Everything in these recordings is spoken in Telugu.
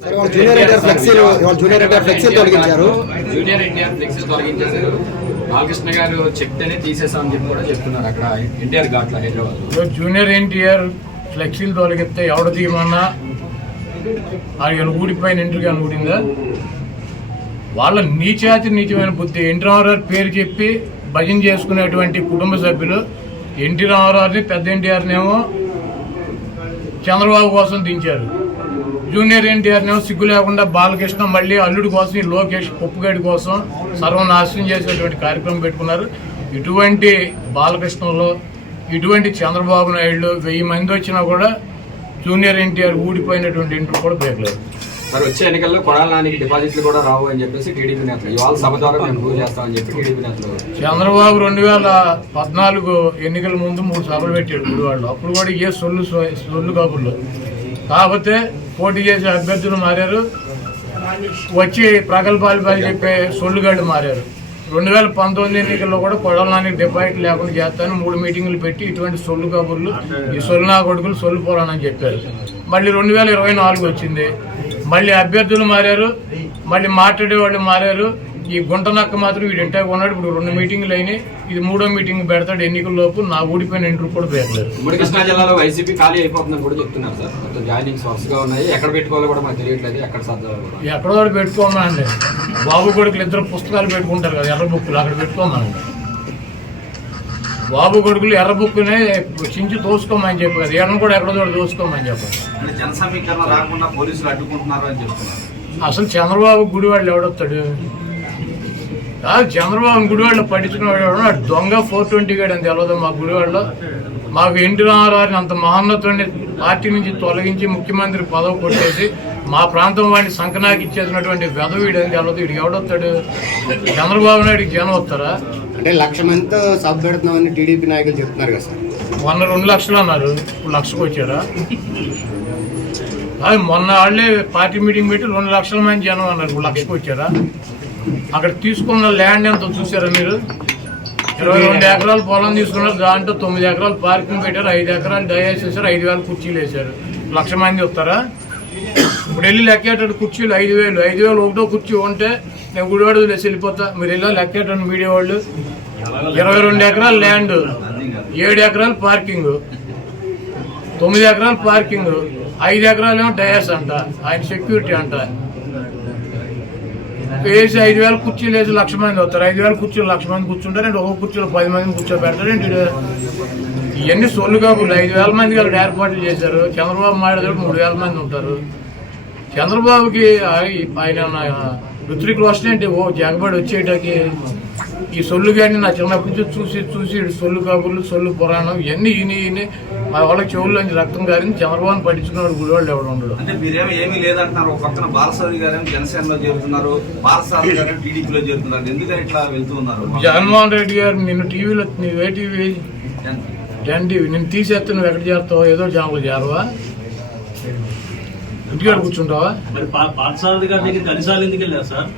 జూనియర్ ఎన్టీఆర్ ఫ్లెక్సీలు జూనియర్ ఎన్టీఆర్ ఫ్లెక్సీలు తొలగించారు. జూనియర్ ఎన్టీఆర్ ఫ్లెక్సీ తొలగించేశారు బాలకృష్ణ గారు చెప్తేనే తీసేసామని చెప్పి కూడా చెప్తున్నారు అక్కడ ఎన్టీఆర్ ఘాట్ల హైదరాబాద్ జూనియర్ ఎన్టీఆర్ ఫ్లెక్సీలు తొలగిస్తే ఎవడ తీయమన్నా? ఆయన ఊడిపోయిన ఇంటికి అని ఊడిందా? వాళ్ళ నీచాతి నీచమైన బుద్ధి. ఎన్టీ రామారావు పేరు చెప్పి భజన చేసుకునేటువంటి కుటుంబ సభ్యులు ఎన్టీ రామారావుని పెద్ద ఎన్టీఆర్ని ఏమో చంద్రబాబు కోసం దించారు. జూనియర్ ఎన్టీఆర్ ఏమో సిగ్గు లేకుండా బాలకృష్ణ మళ్ళీ అల్లుడి కోసం ఈ లోకేష్ పప్పుగడి కోసం సర్వనాశనం చేసేటువంటి కార్యక్రమం పెట్టుకున్నారు. ఇటువంటి బాలకృష్ణలో ఇటువంటి చంద్రబాబు నాయుడు వెయ్యి మంది వచ్చినా కూడా జూనియర్ ఎన్టీఆర్ ఊడిపోయినటువంటి ఇంటర్ కూడా బేగలేదు మరి వచ్చే ఎన్నికల్లో కొడాల నానికి డిపాజిట్లు కూడా రావు అని చెప్పేసి టీడీపీ నేతలు ఇవాళ సభ ద్వారా మేము ప్రూవ్ చేస్తామని చెప్పి టీడీపీ నేతలు చంద్రబాబు రెండు వేల పద్నాలుగు ఎన్నికల ముందు మూడు సభలు పెట్టాడు గుడివాళ్ళు అప్పుడు కూడా ఏ సొల్లు సొల్లు కబుర్లు. కాకపోతే పోటీ చేసే అభ్యర్థులు మారారు. వచ్చి ప్రగల్భాలు పని చెప్పే సొల్లుగాళ్ళు మారారు. రెండు వేల పంతొమ్మిది ఎన్నికల్లో కూడా కొడలానికి డిపాజిట్ లేకుండా చేస్తాను మూడు మీటింగులు పెట్టి ఇటువంటి సొల్లు కబుర్లు ఈ సొల్లు నా కొడుకులు సొల్లు పోరానని చెప్పారు. మళ్ళీ రెండు వేల ఇరవై నాలుగు వచ్చింది. మళ్ళీ అభ్యర్థులు మారారు. మళ్ళీ మాట్లాడేవాళ్ళు మారారు. ఈ గుంట నక్క మాత్రం వీడు ఇంటే ఉన్నాడు ఇప్పుడు రెండు మీటింగ్లు అయినాయి. ఇది మూడో మీటింగ్ పెడతాడు ఎన్నికల లోపు. నా ఊడిపోయిన ఇంటర్ కూడా పేర్లేదు. ఉమ్మడి కృష్ణా జిల్లాలో వైసీపీ ఖాళీ అయిపోతుందని కూడా చెప్తున్నారు సార్. మొత్తం జాయినింగ్స్ వరుసగా ఉన్నాయి. ఎక్కడ పెట్టుకోవాలో కూడా మాకు తెలియట్లేదు. ఎక్కడ సర్దాలో కూడా ఎక్కడో ఒకటి పెట్టుకోమండి బాబు కొడుకులు ఇద్దరు పుస్తకాలు పెట్టుకుంటారు కదా ఎర్ర బుక్కులు అక్కడ పెట్టుకోమని బాబు కొడుకులు ఎర్ర బుక్కునే చించి తోసుకోమని చెప్పి కదా ఎర్రను కూడా ఎక్కడో చోట తోసుకోమని చెప్పారు. అంటే జన సమీకరణ రాకుండా పోలీసులు అడ్డుకుంటున్నారు అని చెప్తున్నారు. అసలు చంద్రబాబు గుడివాళ్ళు ఎవడొస్తాడు? కాదు చంద్రబాబు గుడివాళ్ళు పట్టించుకున్నాడు దొంగ ఫోర్ ట్వంటీ గడ్ అని తెలియదు మా గుడివాడలో. మాకు ఎన్టీ రామారావుని అంత మహోన్నతుడిని పార్టీ నుంచి తొలగించి ముఖ్యమంత్రి పదవి కొట్టేసి మా ప్రాంతం వాడిని సంకనాకి ఇచ్చేసినటువంటి వెదవీడు అని తెలియదు వీడికి ఎవడొస్తాడు చంద్రబాబు నాయుడికి జనం వస్తారా? అంటే లక్ష మందితో సభ పెడుతున్నామని టీడీపీ నాయకులు చెప్తున్నారు కదా సార్. మొన్న రెండు లక్షలు అన్నారు. ఇప్పుడు లక్షకు వచ్చారా? అది మొన్న వాళ్ళే పార్టీ మీటింగ్ పెట్టి రెండు లక్షల మంది జనం అన్నారు. ఇప్పుడు లక్షకు వచ్చారా? అక్కడ తీసుకున్న ల్యాండ్ ఎంత చూసారా మీరు? ఇరవై రెండు ఎకరాలు పొలం తీసుకున్నారు దాంట్లో తొమ్మిది ఎకరాలు పార్కింగ్ పెట్టారు ఐదు ఎకరాలు దయచేసారు ఐదు వేల కుర్చీలు వేశారు. లక్ష మంది వస్తారా? ఇప్పుడు వెళ్ళి లెక్కేటట్టు కుర్చీలు ఐదు వేలు ఐదు వేలు ఒకటో కుర్చీ ఉంటే నేను గుడివాడు లేచి వెళ్ళిపోతా. మీరు వెళ్ళా లెక్కేటండి మీడియా వాళ్ళు? ఇరవై రెండు ఎకరాలు ల్యాండ్ ఏడు ఎకరాలు పార్కింగ్ తొమ్మిది ఎకరాలు పార్కింగ్ ఐదు ఎకరాలు ఏమో డయాస్ అంట. ఆయన సెక్యూరిటీ అంట. వేసి ఐదు వేల కుర్చీలు వేసి లక్ష మంది వస్తారు ఐదు వేల కుర్చీలు లక్ష మంది కూర్చుంటారు అంటే ఒక్కొక్క కుర్చీలో పది మందిని కూర్చోబెడతారు. ఏంటి ఇవన్నీ సొల్లు కాకుండా ఐదు వేల మంది వాళ్ళు ఏర్పాట్లు చేశారు. చంద్రబాబు మాట్లాడే మూడు వేల మంది ఉంటారు. చంద్రబాబుకి ఆయన నా- ఋత్విక్ రోషన్ ఏంటి? ఓ జగబడి వచ్చేటకి ఈ సొల్లు కానీ నా చిన్నప్పటి చూసి చూసి సొల్లు కబుర్లు సొల్లు పురాణం ఇవన్నీ ఈయన ఈయన మా వాళ్ళకి చెవుల్లోంచి రక్తం కారింది చంద్రబాబుని పట్టించుకున్నాడు గుడివాళ్ళు ఎవడు ఉండడు. అంటే మీరేమో ఏమీ లేదంటున్నారు. ఒక పక్కన బాలసారి గారేమో జనసేనలో చేరుతున్నారు. బాలసారి గారేమో టీడీపీలో చేరుతున్నారు. ఎందుకని ఇట్లా వెళ్తూ ఉన్నారు? జగన్మోహన్ రెడ్డి గారు నిన్ను టీవీలో నువ్వు ఏ టీవీ? జన- టీవీ. నిన్ను తీసేస్తే నువ్వు ఎక్కడ చేస్తావు ఏదో ఛానల్ చేరవా? ఇంటికాడ కూర్చుంటావా? మరి పా- పార్థసారథి గారి దగ్గరికి అన్నిసార్లు ఎందుకు వెళ్ళారు సార్?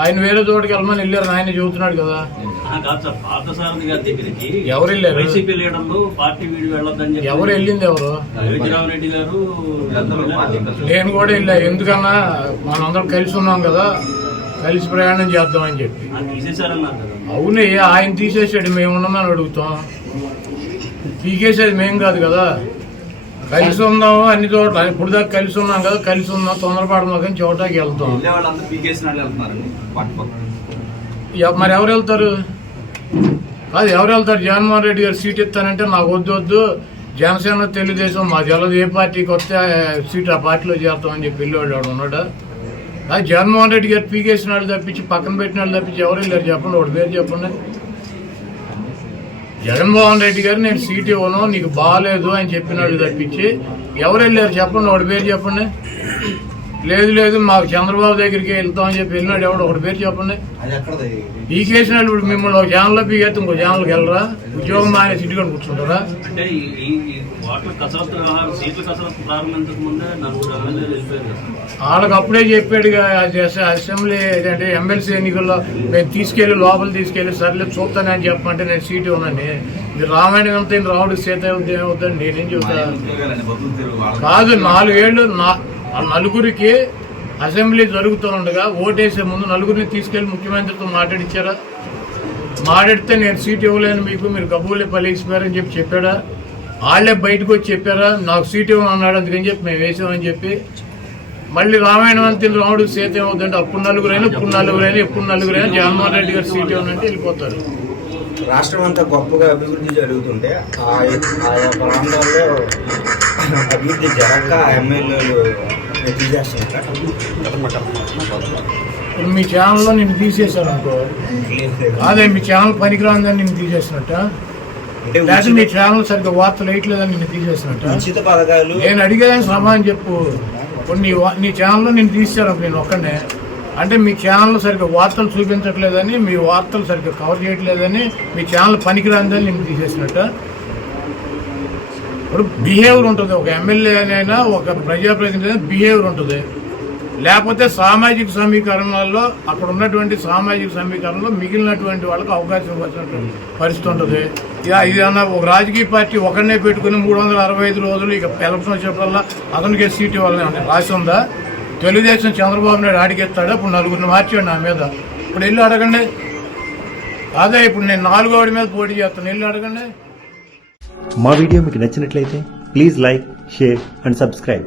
ఆయన వేరే చోటుకి వెళ్ళమని వెళ్ళారు ఆయన చెబుతున్నాడు కదా. ఆ, కాదు సార్ పార్థసారథి గారి దగ్గరికి. ఎవరు వెళ్ళారు? వైసీపీ లీడర్లు పార్టీ వీడి వెళ్ళొద్దని చెప్పి ఎవరు వెళ్ళింది ఎవరు? రెడ్డి గారు నేను కూడా వెళ్ళా ఎందుకన్నా మనందరం కలిసి ఉన్నాం కదా కలిసి ప్రయాణం చేద్దామని చెప్పి. ఆ, తీసేశారన్నారు కదా. అవునే ఆయన తీసేసాడు మేము ఉన్నామని అడుగుతాం. పీకేసేది మేం కాదు కదా. కలిసి ఉందాము అన్ని చోట్ల. ఇప్పుడు దాకా కలిసి ఉన్నాం కదా కలిసి ఉందాం తొందరపడమాకని చోటకి వెళ్తాం. మరి ఎవరు వెళ్తారు? కాదు ఎవరు వెళ్తారు? జగన్మోహన్ రెడ్డి గారు సీట్ ఇస్తానంటే నాకు వద్దు వద్దు. జనసేన తెలుగుదేశం మా తెలదు ఏ పార్టీకి వస్తే సీట్ ఆ పార్టీలో చేస్తామని చెప్పి వెళ్ళేవాడు వాడు ఉన్నాడా? అది జగన్మోహన్ రెడ్డి గారు పీకేసిన వాళ్ళు తప్పించి పక్కన పెట్టిన వాళ్ళు తప్పించి ఎవరు వెళ్ళారు చెప్పండి ఒకటి పేరు చెప్పండి. జగన్మోహన్ రెడ్డి గారు నేను సీట్ ఇవ్వను నీకు బాగాలేదు అని చెప్పిన వాళ్ళు తప్పించి ఎవరు వెళ్ళారు చెప్పండి ఒకటి పేరు చెప్పండి. లేదు లేదు మాకు చంద్రబాబు దగ్గరికి వెళ్తామని చెప్పి వెళ్ళినాడు ఎవడు ఒకటి పేరు చెప్పండి. అది ఎక్కడది? పీకేసిన వాళ్ళు ఇప్పుడు మిమ్మల్ని ఒక ఛానల్లో పీకేస్తే ఇంకో ఛానల్కి వెళ్ళరా? ఉద్యోగం మానే సిటీలో కూర్చుంటారా? అంటే ఈ ఈ- ఈ ఓట్ల కసరత్తు వ్యవహారం సీట్ల కసరత్తు ప్రారంభించక ముందే నలుగురు ఎమ్మెల్యేలు వెళ్ళిపోయారు కదా. సార్. వాళ్ళకి అప్పుడే అస- అసెంబ్లీ అంటే ఎమ్మెల్సీ ఎన్నికల్లో నేను తీసుకెళ్ళి లోపల తీసుకెళ్ళి సర్లే చూస్తానని చెప్పమంటే నేను సీటు ఉన్నాను మీరు రామాయణం అంతా రావుడు సీత ఏమవుతుందని నేనేం వాళ్ళకి కాదు నాలుగేళ్ళు నా నలుగురికి అసెంబ్లీ జరుగుతూ ఉండగా ఓటేసే ముందు నలుగురిని తీసుకెళ్ళి ముఖ్యమంత్రితో మాట్లాడిచ్చారా? మాట్లాడితే నేను సీట్ ఇవ్వలేను మీకు మీరు గబూలే పలిసిపోయారని చెప్పి చెప్పాడా? వాళ్ళే బయటకు వచ్చి చెప్పారా నాకు సీట్ అన్నాడు. అందుకని చెప్పి మేము వేసామని చెప్పి మళ్ళీ రామాయణం అంతే రాముడు సీత ఏమవుతుందంటే అప్పుడు నలుగురైనా ఇప్పుడు నలుగురైనా ఎప్పుడు నలుగురైనా జగన్మోహన్ రెడ్డి గారు సీట్ ఇవ్వనంటే వెళ్ళిపోతారు. రాష్ట్రం అంతా గొప్పగా అభివృద్ధి జరుగుతుంటే ఆ ఆయా ప్రాంతాల్లో అభివృద్ధి జరగక ఎమ్మెల్యేలు ఇప్పుడు మీ ఛానల్లో నేను తీసేశాను అనుకో అదే మీ ఛానల్ పనికిరాందని నేను తీసేసినట్ట? అంటే ఉచిత- ఛానల్ సరిగ్గా వార్తలు వేయట్లేదని నేను తీసేసినట్ట ఉచిత పథకాలు నేను అడిగేదానికి సమాధానం చెప్పు. ఇప్పుడు నీ నీ ఛానల్లో నేను తీసాను నేను ఒక్కనే అంటే మీ ఛానల్ సరిగ్గా వార్తలు చూపించట్లేదని మీ వార్తలు సరిగ్గా కవర్ చేయట్లేదని మీ ఛానల్ పనికిరాందని నేను తీసేసినట్ట. ఇప్పుడు బిహేవియర్ ఉంటుంది. ఒక ఎమ్మెల్యే అయినా ఒక ప్రజాప్రతినిధి బిహేవియర్ ఉంటుంది. లేకపోతే సామాజిక సమీకరణాల్లో అక్కడ ఉన్నటువంటి సామాజిక సమీకరణలో మిగిలినటువంటి వాళ్ళకి అవకాశం ఇవ్వాల్సినటువంటి పరిస్థితి ఉంటుంది. ఇక ఇదన్నా ఒక రాజకీయ పార్టీ ఒకరినే పెట్టుకుని మూడు వందల అరవై ఐదు రోజులు ఇక ఎలక్షన్ వచ్చేప్పుడల్లా అతనికి సీట్ ఇవ్వాలని రాసి ఉందా? తెలుగుదేశం చంద్రబాబు నాయుడు అడిగేస్తాడు ఇప్పుడు నలుగురిని మార్చాడు నా మీద. ఇప్పుడు వెళ్ళి అడగండి. అదే ఇప్పుడు నేను నాలుగోడి మీద పోటీ చేస్తాను. వెళ్ళి అడగండి. మా వీడియో మీకు నచ్చినట్లయితే please like share and subscribe.